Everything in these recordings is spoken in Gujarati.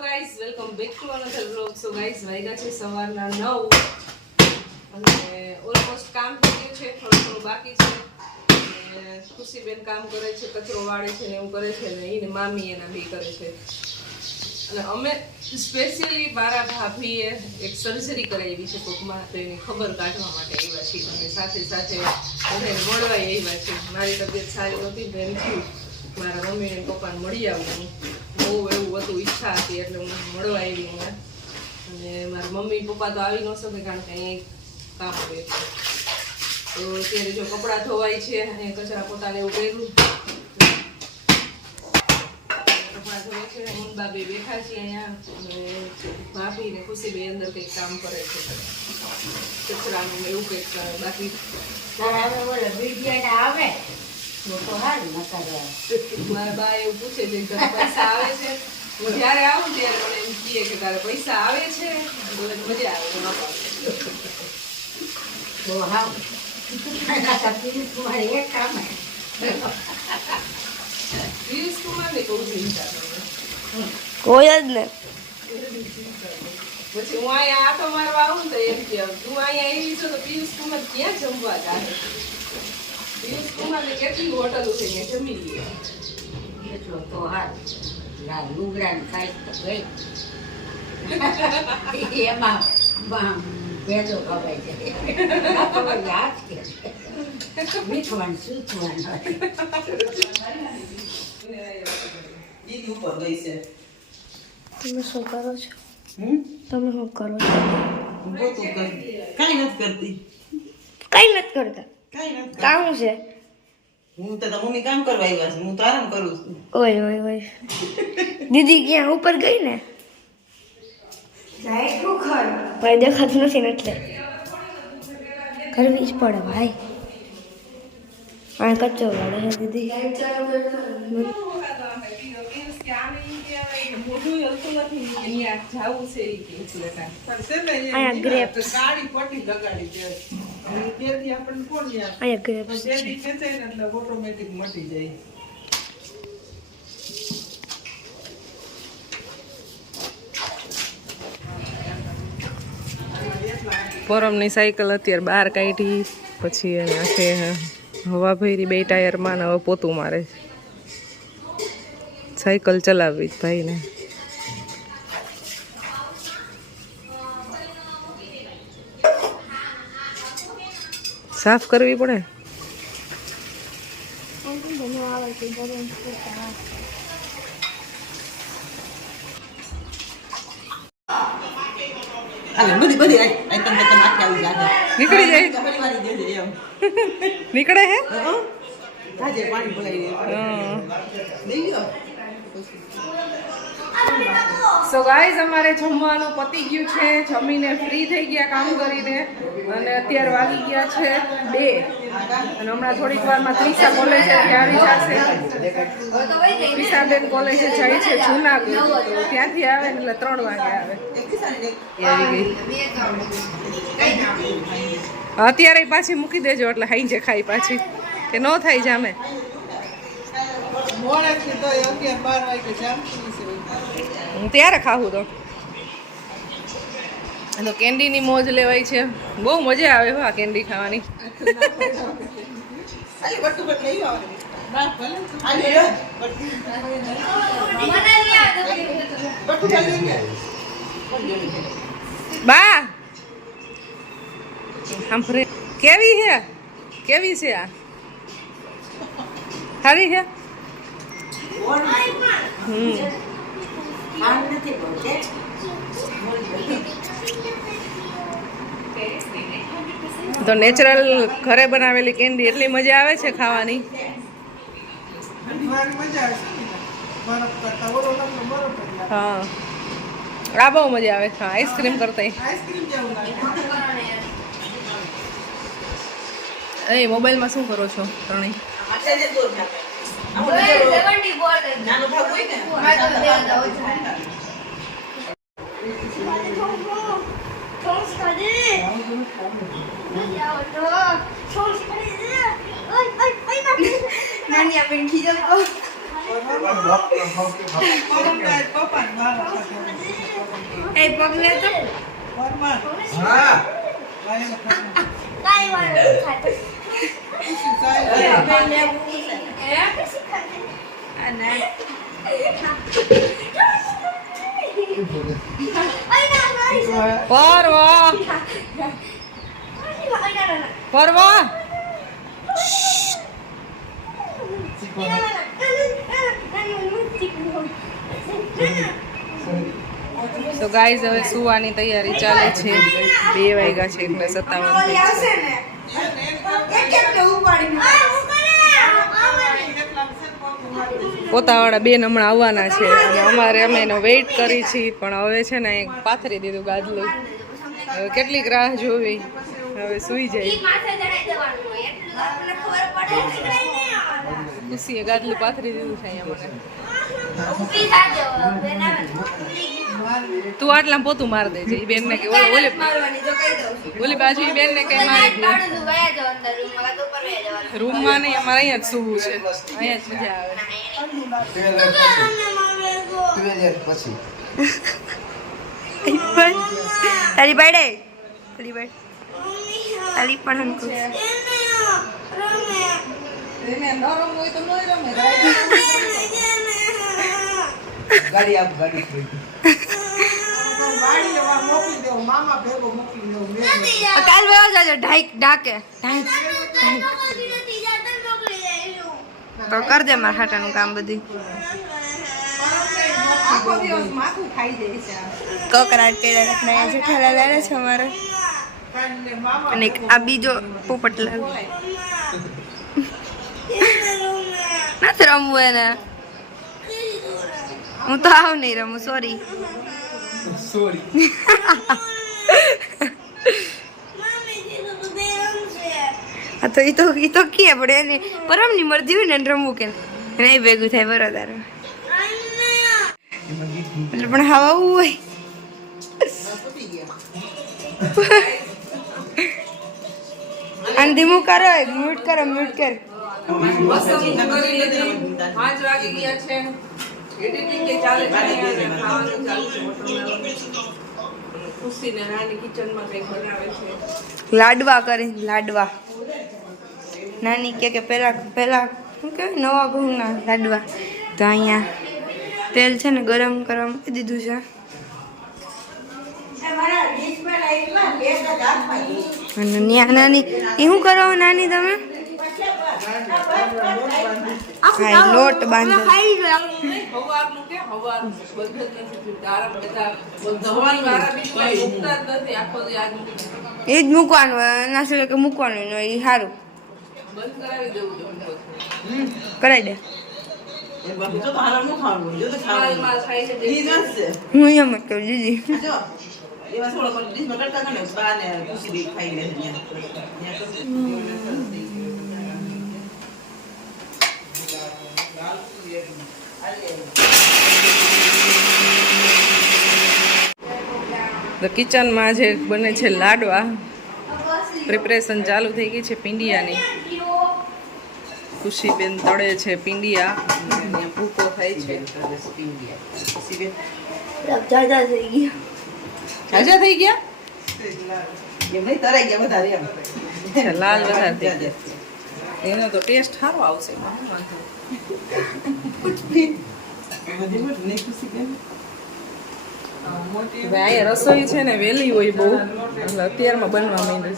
Guys welcome back to another vlog. So guys વાગ્યા છે સવારના 9 અને ઓલમોસ્ટ કામ થઈ ગયું છે, થોડું બાકી છે. ખુશીબેન કામ કરે છે, કચરો વાળે છે ને એવું કરે છે ને એને મામી એના બી કરે છે. અને અમે સ્પેશિયલી મારા ભાભીએ એક સર્જરી કરાવી છે કોકમાં, તો એની ખબર કાઢવા માટે આવ્યા છીએ અને સાથે સાથે બધાને મળવા આવ્યા છે. મારી તબિયત સારી નહોતી તો એમ થયું મારા મમ્મી અને પપ્પાને મળી આવું. બહુ એવું હતું, ઈચ્છા હતી એટલે હું મળવા આવી અહીંયા. અને મારા મમ્મી પપ્પા તો આવી ન શકે કારણ કે અહીંયા કામ હોય. તો અત્યારે જો કપડાં ધોવાય છે અને કચરા પોતાને એવું કર્યું. કપડાં ધોવાય છે, હું બાબી બેઠા છીએ અહીંયા અને ભાભી ને ખુશી અંદર કંઈક કામ કરે છે, કચરાનું એવું કંઈક કરે. બાકી મારા બા એવું પૂછે છે કે પૈસા આવે છે. હું જયારે આવું ત્યારે મને એમ કહે કે તારે પૈસા આવે છે, મજા આવે. પિયુષ કુમાર ને કહું છું કોઈ જ ને. પછી હું અહીંયા આટો મારવા આવું ને તો એમ કે તું અહીંયા એવી છો તો પિયુષ કુમાર ક્યાં જમવા જાય? પિયુષ કુમાર ને કેટલી હોટલો છે ત્યાં જમી લઈએ. એટલો તો હાલ લુગડા ને ખાઈ તો ગઈ એમાં ભેજો ખવાય છે. યાદ કે મીઠવાન સૂચવાન ઉપર ગઈ છે. તમે શું કરો છો? તમે શું કરો છો? કઈ નથી કરતી. કઈ નથી કરતા. કામ છે. હું તો મમ્મી કામ કરવા આવ્યા છે, હું તો આરામ કરું છું. ઓય ઓય ઓય દીદી ક્યાં ઉપર ગઈ ને? ભાઈ દેખાતું નથી ને એટલે કરવી જ પડે ભાઈ. આ કચ્ચો વાળે છે દીદી. અહીંયા ગ્રેપ્સ. અહીંયા ગ્રેપ્સ ઓટોમેટિક મટી જાય. પરમની સાયકલ અત્યારે બહાર કાઢી, પછી આખે હવા ભરી 2 ટાયરમાં ને હવે પોતું મારે. સાયકલ ચલાવવી જ ભાઈને. સાફ કરવી પડે. બધી આઈટમ તો નાખી આવી જાય. નીકળી જાય. નીકળે હે તાજે પાણી ભરાઈ જાય. સો ગાઈઝ અમારે જમવાનું પતી ગયું છે, જમીને ફ્રી થઈ ગયા કામ કરીને અને અત્યારે વાગી ગયા છે 2 અને હમણાં થોડીક વારમાં ત્રિષા કોલેજે આવી જશે. ત્રિષાબેન કોલેજે જાય છે જુનાગઢ, તો ત્યાંથી આવે ને એટલે 3 વાગે આવે. આવી ગઈ અત્યારે પાછી મૂકી દેજો એટલે હાઈ જે ખાઈ પાછી કે ન થાય જામે. હું ત્યારે ખાવું તો કેન્ડીની મોજ લેવાય છે. બહુ મજા આવે આ કેન્ડી ખાવાની. બા સાંભળે કેવી છે? કેવી છે આ? સારી છે. તો નેચરલ ઘરે બનાવેલી કેન્ડી એટલી મજા આવે છે ખાવાની. હા આ બહુ મજા આવે. હા આઈસ્ક્રીમ કરતા. એ મોબાઈલમાં શું કરો છો ત્રણેય? નાની આપણે ખીજો તો એ પગલે તો પરવા પરવા તો ગાઈઝ હવે સુવાની તૈયારી ચાલે છે 2 વાગ્યા છે એટલે 57 પોતાવાળા બેન હમણાં આવવાના છે અને અમારે અમે એનો વેઇટ કરી છીએ પણ હવે છે ને એક પાથરી દીધું ગાદલું હવે કેટલીક રાહ જોવી હવે સૂઈ જાય ખુશીએ ગાદલું પાથરી દીધું છે અહીંયા મને તું આટલા પોતું માર દેજે ઈ બેન ને કે ઓલી બાજુ ઈ બેન ને કે મારી રૂમમાં નહીં અમારે અહીંયા જ સૂવું છે અહીંયા જ મજા આવે તારી બાડે તારી પણ હંકુ ગાડી આપ ગાડી કાલ વેવા જાજો ઢાકે તો કર દે મારા હાટાનું કામ બધું કકરાટ કેળા રાખના જેઠાલાલ આવ્યા છે અમારે અને આ બીજો પોપટલાલ નથી રમવું એને હું તો આવ નહીં રમું સોરી હા તો એ તો કે પડે એને પરમની મરજી હોય ને રમવું કે નહીં ભેગું થાય બરોબર એટલે પણ હવા હોય અને ધીમું કરો મ્યુટ કર 5 વાગી ગયા છે એડિટિંગ કે ચાલે છે ખાવાનું ચાલુ છે ખુશી ને નાની કિચનમાં કંઈક બનાવે છે લાડવા કરે લાડવા નાની કે પેલા શું કે નવા ઘઉંના લાડવા તો અહીંયા તેલ છે ને ગરમ કરવા મૂકી દીધું છે અને ન્યા નાની એ શું કરો નાની તમે હા લોટ બાંધો હવાનું કે હવાનું બધું નથી તારા બધા હવાની વાળા બી કોઈ ઉગતા જ નથી આખો દી આજ એ જ મૂકવાનું ના સિવાય કે મૂકવાનું ન એ સારું બંધ કરાવી દેવું જોઈએ કરાવી દે એ બાપુ તો હારા નું ખાવાનું જો તો ખાવાનું માલ ખાઈ છે ઈ જ છે હું એમ જ કરું દીદી જો એવા થોડો પણ ડીશ માં કરતા કને બા ને ખુશી ખાઈ લે તો કિચનમાં જે બને છે લાડવા પ્રિપરેશન ચાલુ થઈ ગઈ છે પીંડિયાની ખુશીબેન તળે છે પીંડિયા અહીંયા ભૂકો થાય છે જાજા થઈ ગયા તાજા થઈ ગયા એમ નહીં તરાઈ ગયા વધારે એમ અચ્છા, લાલ વધારે થઈ ગયા એનો તો ટેસ્ટ સારો આવશે હવે અહીંયા રસોઈ છે ને વહેલી હોય બહુ એટલે અત્યારમાં બનવા માંડે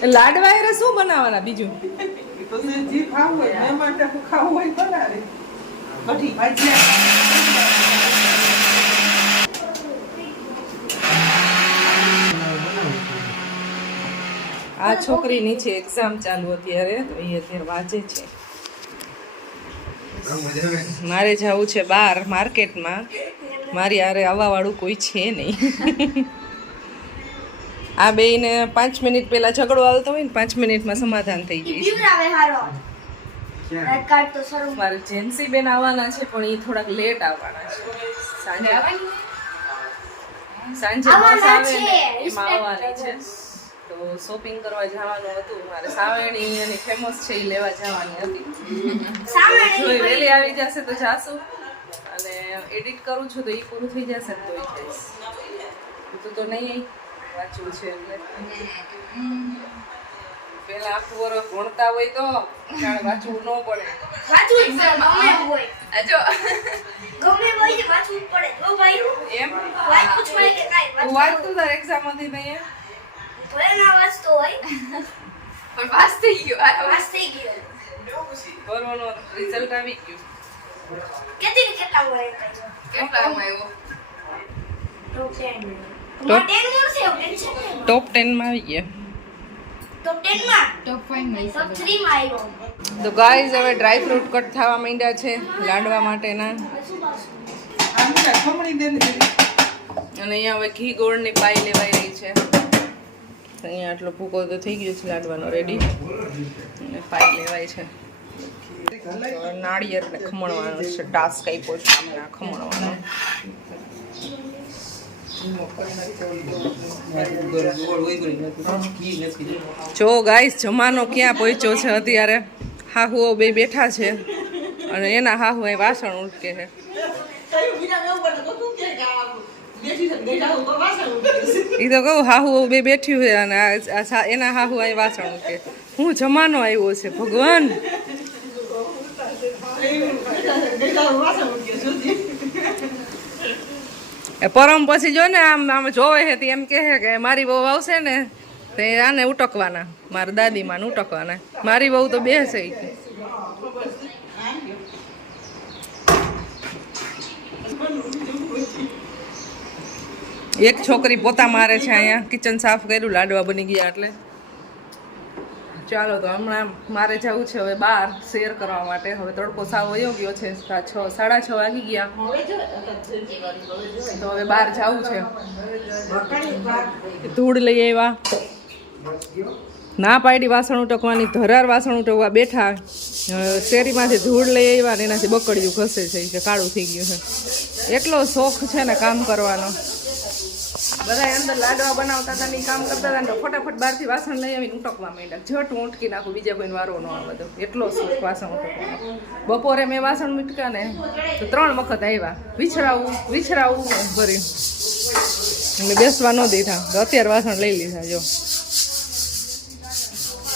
છે લાડવા એ શું બનાવવાના બીજું આ છોકરી નીચે એક્ઝામ ચાલુ અત્યારે તો એ અત્યારે વાંચે છે મારે જવું છે બહાર માર્કેટમાં મારી હારે આવવાવાળું કોઈ છે નહીં આ બેયને 5 મિનિટ પહેલા ઝઘડો આવતો હોય ને 5 મિનિટમાં સમાધાન થઈ જાય મારે જેન્સી બેન આવવાના છે પણ એ થોડાક લેટ આવવાના છે સાંજે બસ આવે ને એમાં આવવાની છે તો શોપિંગ કરવા જવાનું હતું મારે સાવેણી એની ફેમસ છે એ લેવા જવાની હતી જો એ વહેલી આવી જશે તો જાશું અને એડિટ કરું છું તો એ પૂરું થઈ જશે ને તો એ જઈશ તું તો નહીં વાંચવું છે એટલે પેલા આખું વર્ષ ભણતા હોય તો જાણે વાંચવું ન પડે એમ તું વાંચતું તાર એક્ઝામ હતી નહીં પણ પાસ થઈ ગયો ભરવાનો રિઝલ્ટ આવી ગયું કેટલામાં આવ્યો ટોપ 10 માં આવી ગયા તો ગાઈઝ હવે ડ્રાય ફ્રૂટ કટ થવા માંડ્યા છે લાડવા માટેના અને અહીંયા હવે ઘી ગોળની પાઈ લેવાઈ રહી છે અહીંયા આટલો ભૂકો તો થઈ ગયો છે લાડવાનો રેડી અને પાઈ લેવાય છે નાળિયેરને ખમણવાનો છે ટાસ્ક આપ્યો છે આમને ખમણવાનો જો ગાઈસ જમાનો ક્યાં પહોંચ્યો છે અત્યારે હાહુઓ બે બેઠા છે અને એના હાહુ અહીં વાસણ ઉટકે છે એ તો કહું હાહુ બે બેઠી હોય અને એના હાહુ અહીં વાસણ ઉટકે હું જમાનો આવ્યો છે ભગવાન પરમ પછી જો ને આમ જોવે છે તે એમ કહે કે મારી બહુ આવશે ને તે આને ઉટકવાના મારા દાદીમાને ઉટકવાના મારી બહુ તો બેસે એક છોકરી પોતા મારે છે અહીંયા કિચન સાફ કર્યું લાડવા બની ગયા એટલે ચાલો તો હમણાં મારે જવું છે હવે બહાર શેર કરવા માટે હવે તડકો સાવ વયો ગયો છે 6:30 વાગી ગયા તો હવે બહાર જવું છે ધૂળ લઈ આવ્યા ના પાડી વાસણ ઉટકવાની ધરાર વાસણ ઉટકવા બેઠા શેરીમાંથી ધૂળ લઈ આવ્યા ને એનાથી બકડિયું ઘસે છે કે કાળું થઈ ગયું છે એટલો શોખ છે ને કામ કરવાનો બધા અંદર લાડવા બનાવતા હતા ને કામ કરતા હતા ને તો ફટાફટ બહારથી વાસણ લઈ આવીને ઉટકવા માંડ્યા ઝટ હું ઉટકી નાખું બીજા કોઈને વારો ન આવે તો એટલો શોખ વાસણ ઉટકવાનો બપોરે મેં વાસણ મૂટકા ને તો 3 વખત આવ્યા વિછરાવું ભર્યું એટલે બેસવા ન દીધા તો અત્યારે વાસણ લઈ લીધા જો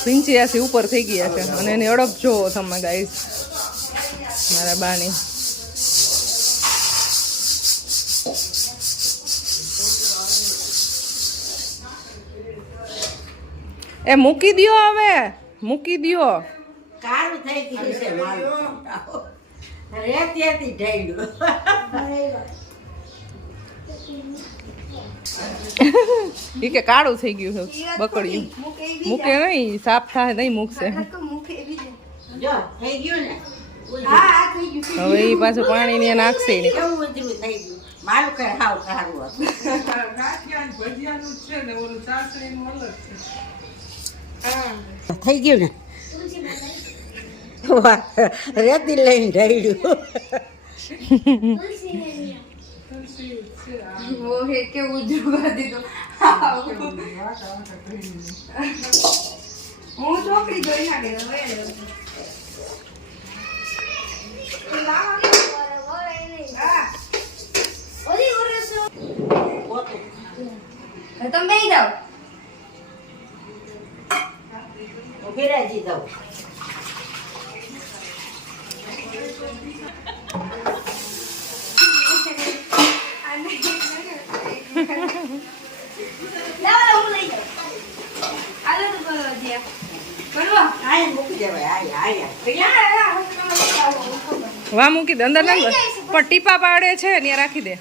85 ઉપર થઈ ગયા છે અને એની અડપ જોવો તમે ગાઈસ મારા બાની એ મૂકી દ્યો હવે મૂકી દ્યો કાળું થઈ ગયું છે મારું રેતી ઢેડું એ કે કાળું થઈ ગયું છે બકડ્યું મૂકે નહીં સાફ થાય નહીં મૂકશે જો થઈ ગયું ને હવે એ પાછું પાણી ને નાખશે ને કેવું ઉજળું થઈ ગયું મારું કઈ હાવ કાળું હતું થઈ ગયું ને રેતી લઈને ઢળ્યું वो है के उजवा દીધો હું છોકરી જોઈ નાખે તમે બેસી જાઓ બિરાજી દઉં વાહ મૂકી દે અંદર ના પણ ટીપા પાડે છે ત્યાં રાખી દે